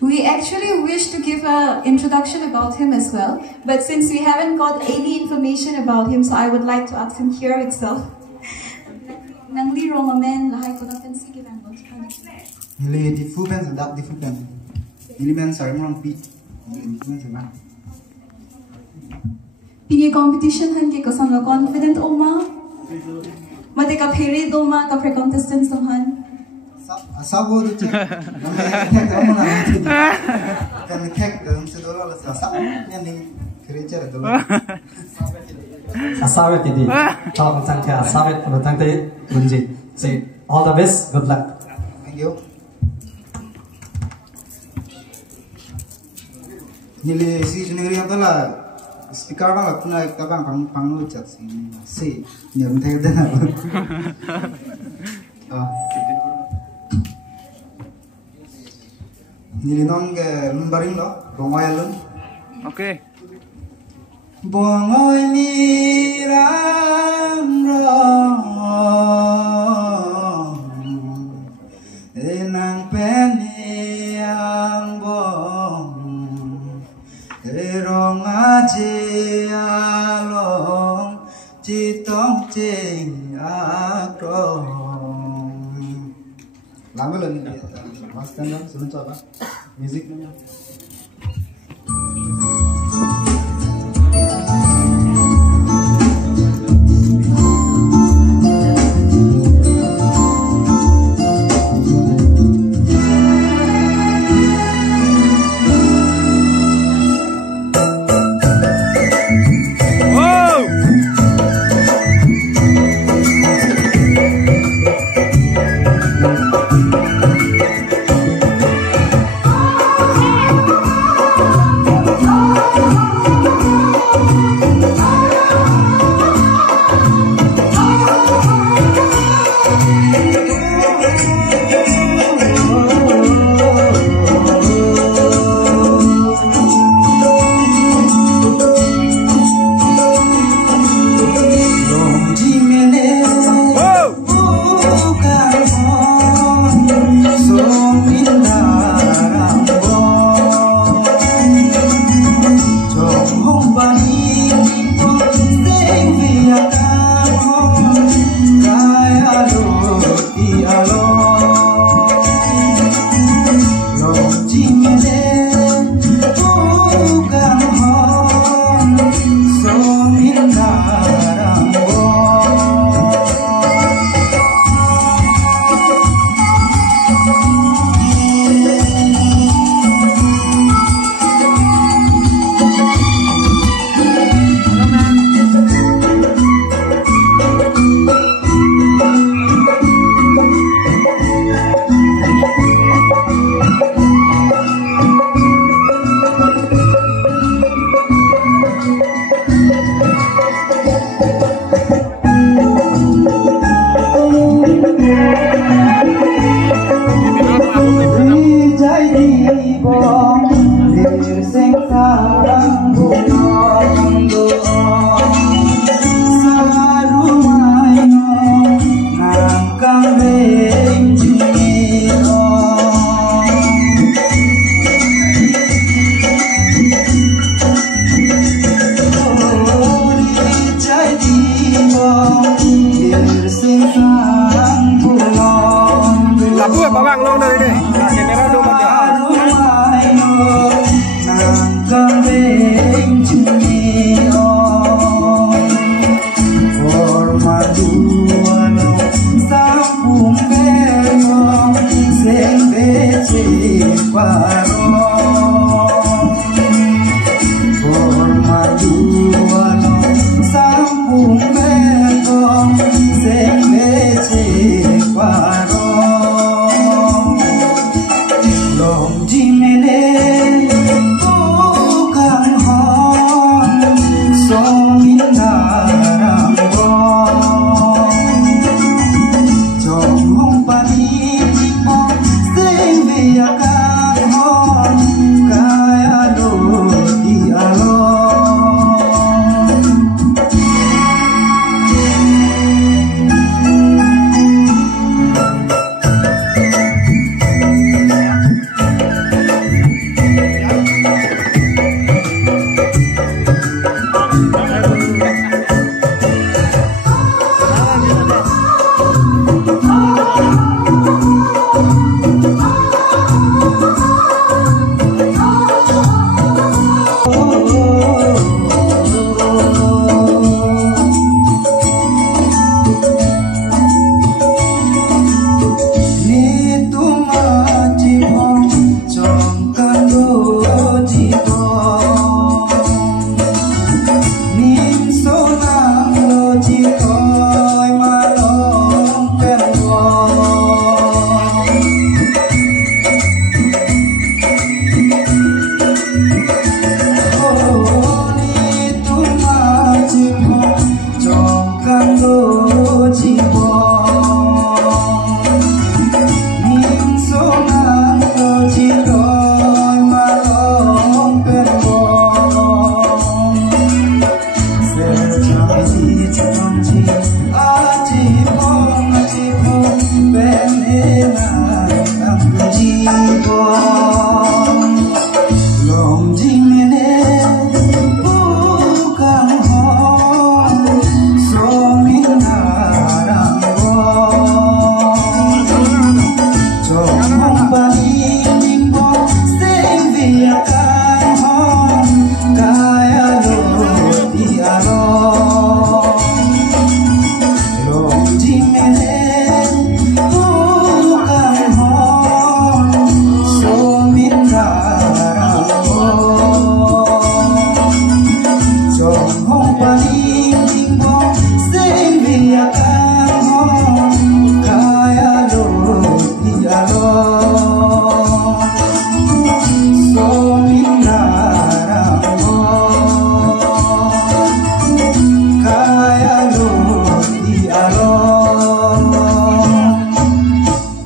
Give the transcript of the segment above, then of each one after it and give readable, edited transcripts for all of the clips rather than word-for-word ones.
We actually wish to give an introduction about him as well, but since we haven't got any information about him, so I would like to ask him here itself. Nangli Romamen lahay ko na fancy given mo. Nili di fu ben sadak di fu ben. Nili ben sar mo pi. Nili fu ben sama. Pini competition han ke kasang confident oma. Mate ka period oma ka pre contestants han. Asabo tu. Namanya kamu nak itu. Kan kek dalam sedolah lah asap. Yang ni kerja ada dulu. Asawet ini. Kalau macam ke asawet penutang tadi munji. Say all the best, good luck. Thank you. Nili si jeneri yang telah speaker bang aku nak kita bang pang lucak si ni orang teh dah. Nili non ke lembaring lo, bongoy lun. Okay. Bongoy niram rong, enang peniang bong, erong aje along, citong cing akrong. Lama lagi ni. Mas kan kan sebelum coba musiknya.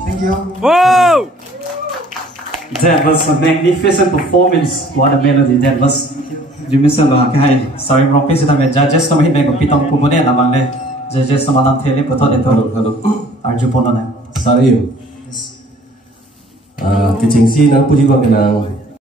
Thank you. Whoa! That was a magnificent performance. What a melody that was. Jumisa ba kai sorry wrong piece ta me judges to me me pitong pupune na bang le judges to manam thele puto de to hello arju pono na Sorry. Cái chính si nó bùi qua cái nào